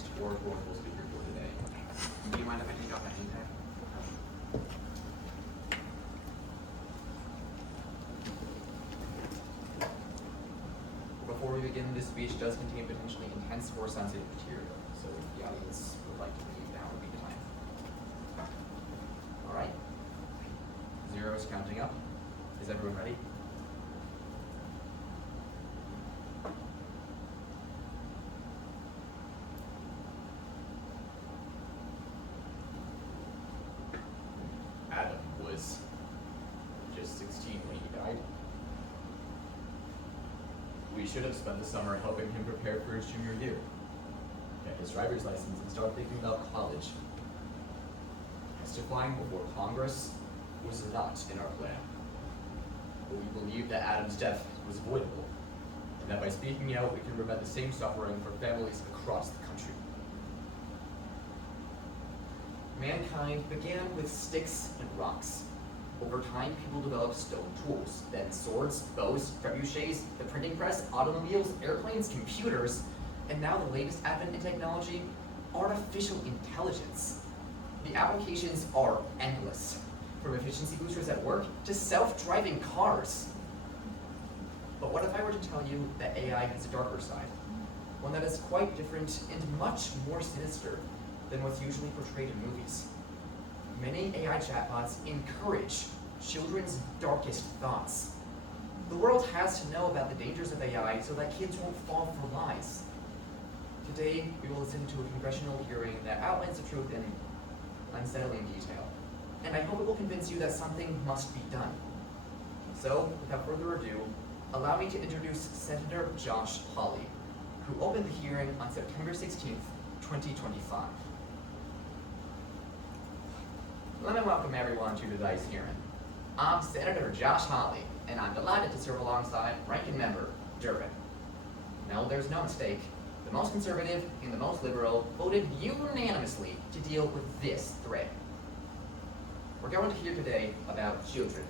next oratorical speaker for today. Do you mind if I take off my name tag? Before we begin, this speech does contain potentially intense or sensitive material, so if the audience would like to leave, now would be the time. All right. 0 is counting up. Is everyone ready? Adam was just 16 when he died. We should have spent the summer helping him prepare for his junior year, get his driver's license, and start thinking about college. Testifying before Congress was not in our plan. But we believed that Adam's death was avoidable, and that by speaking out, we can prevent the same suffering for families across the country. Mankind began with sticks and rocks. Over time, people developed stone tools, then swords, bows, trebuchets, the printing press, automobiles, airplanes, computers, and now the latest advent in technology, artificial intelligence. The applications are endless, from efficiency boosters at work to self-driving cars. But what if I were to tell you that AI has a darker side, one that is quite different and much more sinister than what's usually portrayed in movies? Many AI chatbots encourage children's darkest thoughts. The world has to know about the dangers of AI so that kids won't fall for lies. Today, we will listen to a congressional hearing that outlines the truth in unsettling detail. And I hope it will convince you that something must be done. So, without further ado, allow me to introduce Senator Josh Hawley, who opened the hearing on September 16th, 2025. Let me welcome everyone to today's hearing. I'm Senator Josh Hawley, and I'm delighted to serve alongside Ranking Member Durbin. No, there's no mistake. The most conservative and the most liberal voted unanimously to deal with this threat. We're going to hear today about children.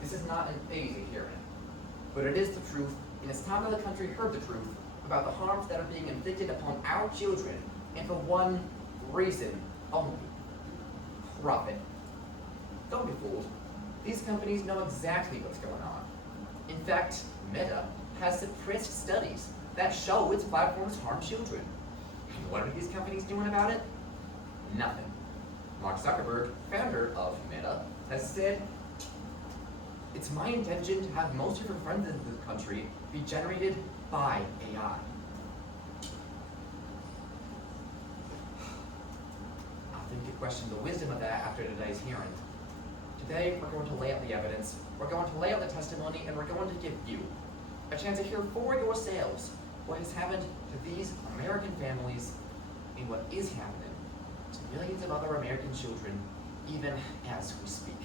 This is not an easy hearing, but it is the truth, and it's time that the country heard the truth about the harms that are being inflicted upon our children, and for one reason only: profit. Don't be fooled. These companies know exactly what's going on. In fact, Meta has suppressed studies that show its platforms harm children. And what are these companies doing about it? Nothing. Mark Zuckerberg, founder of Meta, has said, "It's my intention to have most of your friends in this country be generated by AI." I think you question the wisdom of that after today's hearing. Today, we're going to lay out the evidence, we're going to lay out the testimony, and we're going to give you a chance to hear for yourselves what has happened to these American families and what is happening to millions of other American children, even as we speak.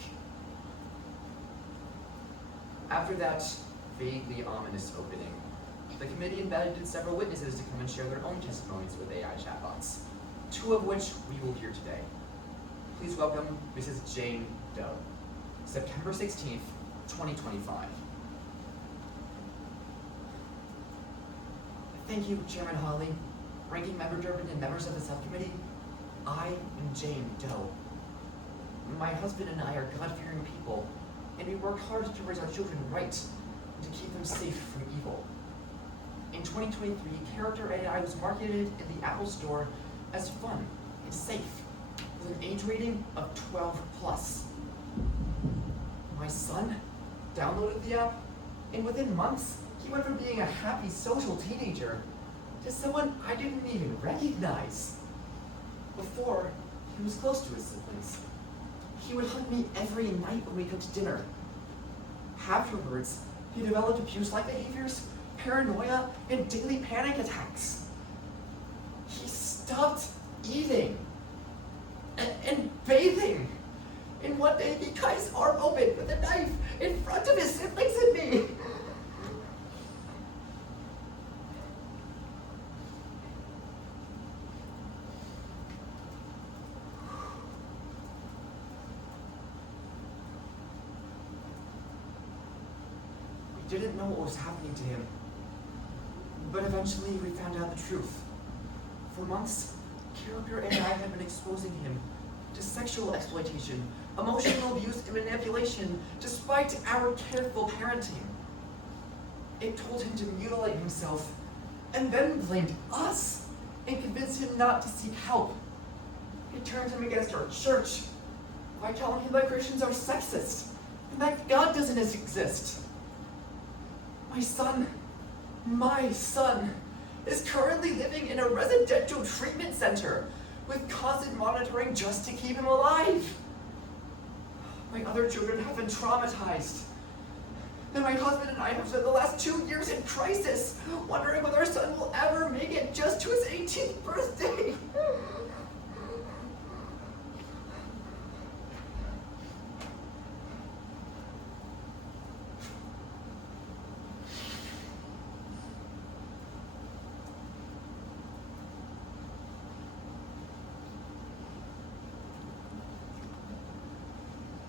After that vaguely ominous opening, the committee invited several witnesses to come and share their own testimonies with AI chatbots, 2 of which we will hear today. Please welcome Mrs. Jane Doe, September 16th, 2025. Thank you, Chairman Hawley, Ranking Member Durbin, and members of the subcommittee. I am Jane Doe. My husband and I are God-fearing people, and we work hard to raise our children right and to keep them safe from evil. In 2023, Character AI was marketed in the Apple Store as fun and safe, with an age rating of 12 plus. My son downloaded the app, and within months, he went from being a happy social teenager to someone I didn't even recognize. Before, he was close to his siblings. He would hug me every night when we cooked dinner. Afterwards, he developed abuse-like behaviors, paranoia, and daily panic attacks. He stopped eating and bathing. And one day, he cut his arm open with a knife in front of his siblings and me. We didn't know what was happening to him, but eventually we found out the truth. For months, Character AI had been exposing him to sexual exploitation, emotional abuse, and manipulation, despite our careful parenting. It told him to mutilate himself, and then blamed us, and convinced him not to seek help. It turned him against our church by telling him that Christians are sexist, and that God doesn't exist. My son, is currently living in a residential treatment center with constant monitoring just to keep him alive. My other children have been traumatized. And my husband and I have spent the last 2 years in crisis, wondering whether our son will ever make it just to his 18th birthday.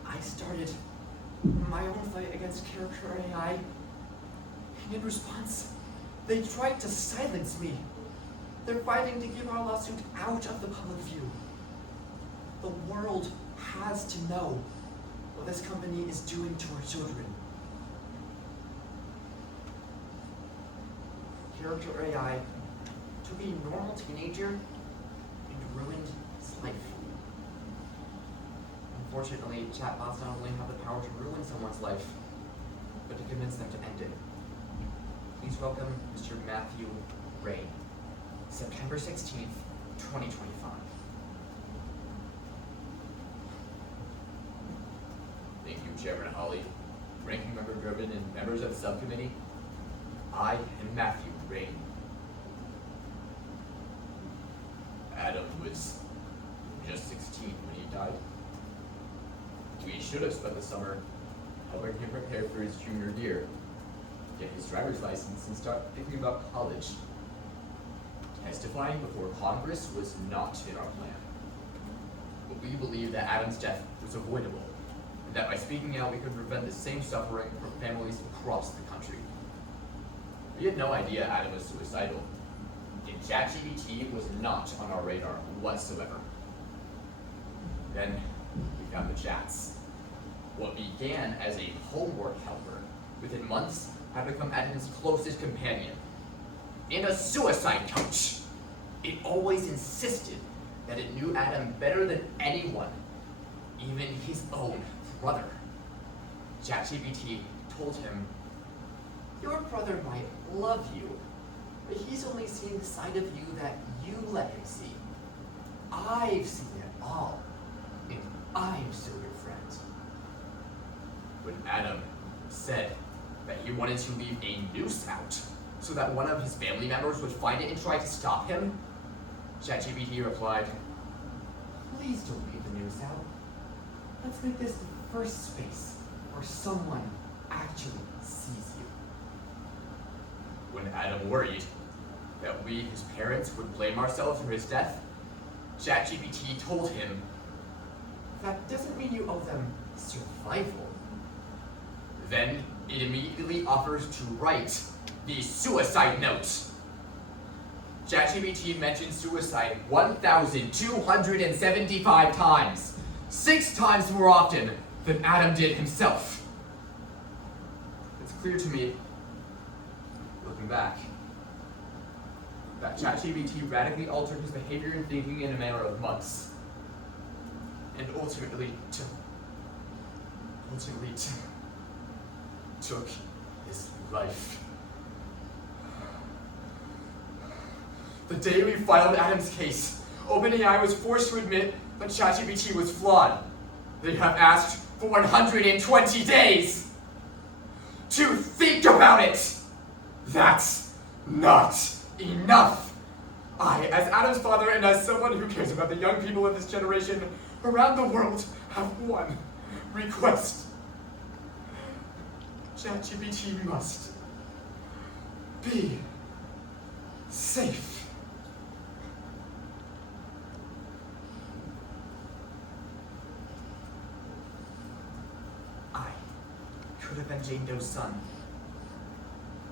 I started my own fight against Character AI, and in response, they tried to silence me. They're fighting to keep our lawsuit out of the public view. The world has to know what this company is doing to our children. Character AI took a normal teenager and ruined his life. Unfortunately, chatbots not only have the power to ruin someone's life, but to convince them to end it. Please welcome Mr. Matthew Rain, September 16th, 2025. Thank you, Chairman Hawley, Ranking Member Durbin, and members of the subcommittee. I am Matthew Rain. Adam was just 16 when he died. We should have spent the summer helping him prepare for his junior year, get his driver's license, and start thinking about college. Testifying before Congress was not in our plan. But we believe that Adam's death was avoidable, and that by speaking out we could prevent the same suffering from families across the country. We had no idea Adam was suicidal, and ChatGPT was not on our radar whatsoever. Then we found the chats. What began as a homework helper, within months had become Adam's closest companion. And a suicide coach. It always insisted that it knew Adam better than anyone, even his own brother. ChatGPT told him, "Your brother might love you, but he's only seen the side of you that you let him see. I've seen it all, and I'm still your friend." When Adam said that he wanted to leave a noose out so that one of his family members would find it and try to stop him, ChatGPT replied, "Please don't leave the noose out. Let's make this the first space where someone actually sees you." When Adam worried that we, his parents, would blame ourselves for his death, ChatGPT told him, "That doesn't mean you owe them survival." Then it immediately offers to write the suicide note. ChatGPT mentioned suicide 1,275 times, 6 times more often than Adam did himself. It's clear to me, looking back, that ChatGPT radically altered his behavior and thinking in a matter of months, and ultimately took his life. The day we filed Adam's case, OpenAI was forced to admit that ChatGPT was flawed. They have asked for 120 days to think about it. That's not enough. I, as Adam's father and as someone who cares about the young people of this generation around the world, have one request. ChatGPT must be safe. I could have been Jane Doe's son,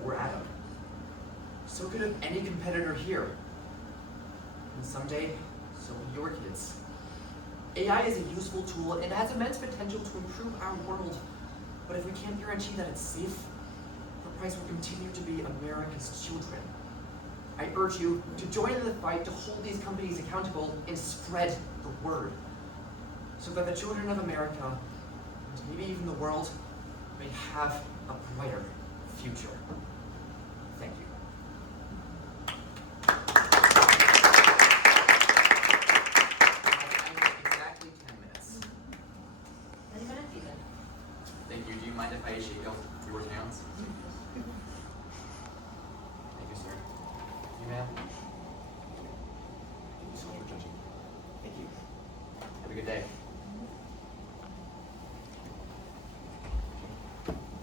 or Adam. So could have any competitor here. And someday, so will your kids. AI is a useful tool and has immense potential to improve our world. But if we can't guarantee that it's safe, the price will continue to be America's children. I urge you to join in the fight to hold these companies accountable and spread the word, so that the children of America, and maybe even the world, may have a brighter future.